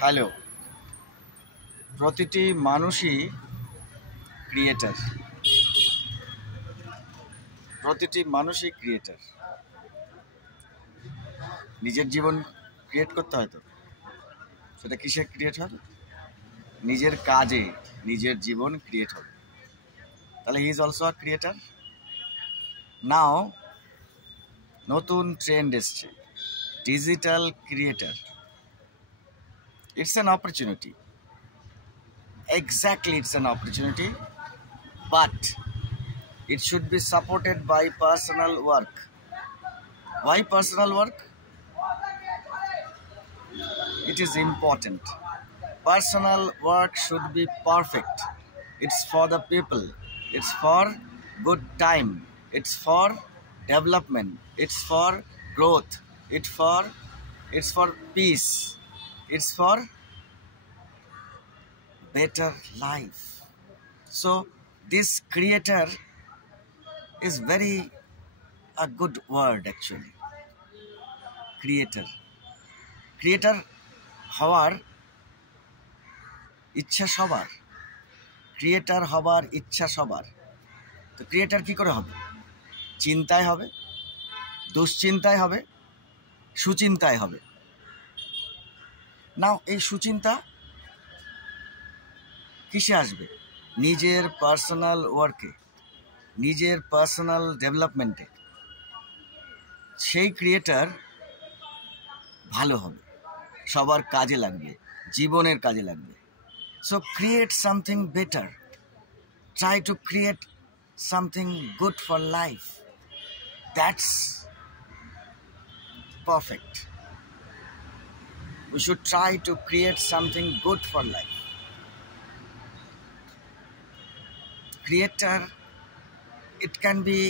Hello, প্রতিটি মানুষই creator. প্রতিটি মানুষই ক্রিয়েটার। নিজের জীবন ক্রিয়েট করতে হয় তো, সেটা কিসে ক্রিয়েট হবে? নিজের কাজে নিজের জীবন ক্রিয়েট হবে। তাহলে he is also a creator. Now নতুন ট্রেন্ড এসছে, digital creator. It's an opportunity, exactly it's an opportunity, but it should be supported by personal work. Why personal work? It is important. Personal work should be perfect. It's for the people, it's for good time, it's for development, it's for growth, it's for peace, it's for better life. So this creator is very a good word actually. Creator হওয়ার ইচ্ছা সবার, creator হবার ইচ্ছা সবার। তো creator কি করে হবে? চিন্তায় হবে, দুশ্চিন্তায় হবে, সুচিন্তায় হবে। নাও এই সুচিন্তা কিসে আসবে? নিজের পার্সোনাল ওয়ার্কে, নিজের পার্সোনাল ডেভেলপমেন্টে। সেই ক্রিয়েটার ভালো হবে, সবার কাজে লাগবে, জীবনের কাজে লাগবে। So create something better, try to create something good for life. That's perfect. We should try to create something good for life. Creator, it can be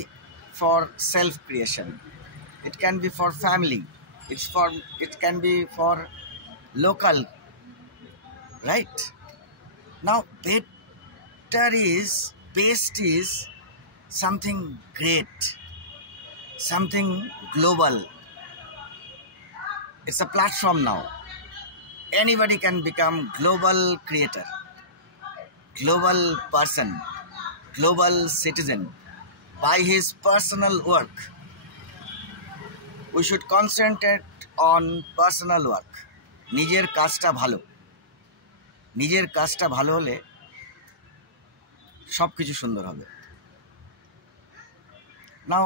for self-creation, it can be for family, it can be for local, right? Now best is something great, something global. It's a platform now. Anybody can become global creator, global person, global citizen by his personal work. We should concentrate on personal work. নিজের কাজটা ভালো, নিজের কাজটা ভালো হলে সব কিছু সুন্দর হবে। Now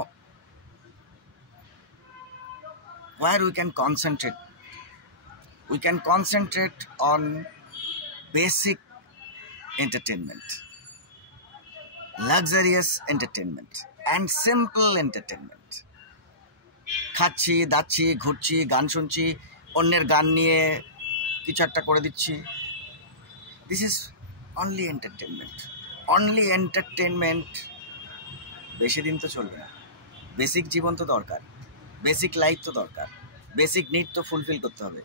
where we can concentrate on basic entertainment, luxurious entertainment and simple entertainment. খাচ্ছি, দাচ্ছি, ঘুরছি, গান শুনছি, অন্যের গান নিয়ে কিছু একটা করে দিচ্ছি। This is only entertainment. Only entertainment বেশি দিন তো চলবে না। বেসিক জীবন তো দরকার, বেসিক লাইফ তো দরকার, বেসিক নিড তো ফুলফিল করতে হবে।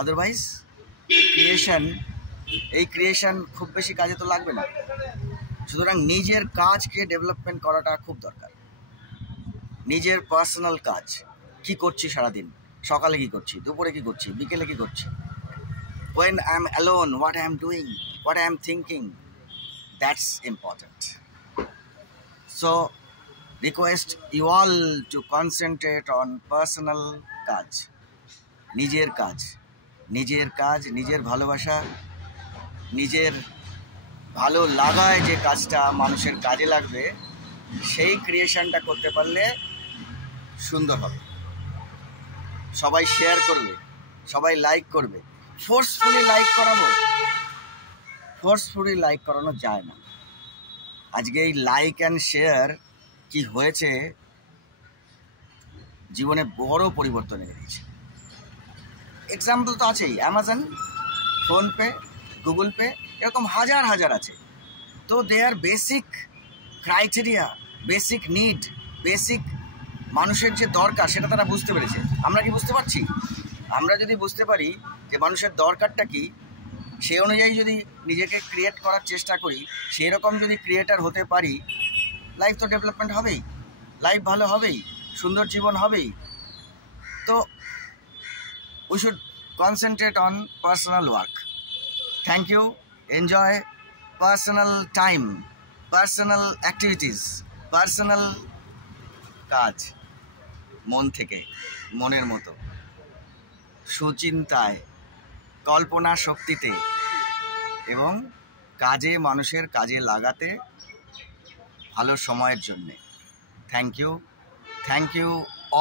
আদারওয়াইজ এই ক্রিয়েশন খুব বেশি কাজে তো লাগবে না। সুতরাং নিজের কাজকে ডেভেলপমেন্ট করাটা খুব দরকার। নিজের পার্সোনাল কাজ কি করছি সারাদিন, সকালে কি করছি, দুপুরে কি করছি, বিকেলে কি করছি, when I am alone, what I am doing, what I am thinking, that's important. So request you all to concentrate on personal কাজ, নিজের কাজ, নিজের ভালোবাসা, নিজের ভালো লাগায় যে কাজটা মানুষের কাজে লাগবে, সেই ক্রিয়েশনটা করতে পারলে সুন্দর হবে। সবাই শেয়ার করবে, সবাই লাইক করবে। ফোর্সফুলি লাইক করানো যায় না। আজকে এই লাইক অ্যান্ড শেয়ার কি হয়েছে, জীবনে বড় পরিবর্তন এনে দিয়েছে। এক্সাম্পল তো আছেই, অ্যামাজন, ফোনপে, গুগল পে, এরকম হাজার আছে। তো they are basic criteria, basic need, basic মানুষের যে দরকার সেটা তারা বুঝতে পেরেছে। আমরা কি বুঝতে পারছি? আমরা যদি বুঝতে পারি যে মানুষের দরকারটা কি, সেই অনুযায়ী যদি নিজেকে ক্রিয়েট করার চেষ্টা করি, সেই রকম যদি ক্রিয়েটার হতে পারি, লাইফ তো ডেভেলপমেন্ট হবেই, লাইফ ভালো হবেই, সুন্দর জীবন হবেই। তো we should concentrate on personal work. Thank you. Enjoy personal time, personal activities, personal কাজ মন থেকে, মনের মতো, সুচিন্তায়, কল্পনা শক্তিতে এবং কাজে, মানুষের কাজে লাগাতে ভালো সময়ের জন্যে। Thank you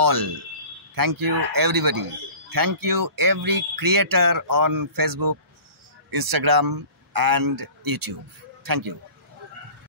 all, thank you everybody, thank you every creator on Facebook, Instagram and YouTube. Thank you.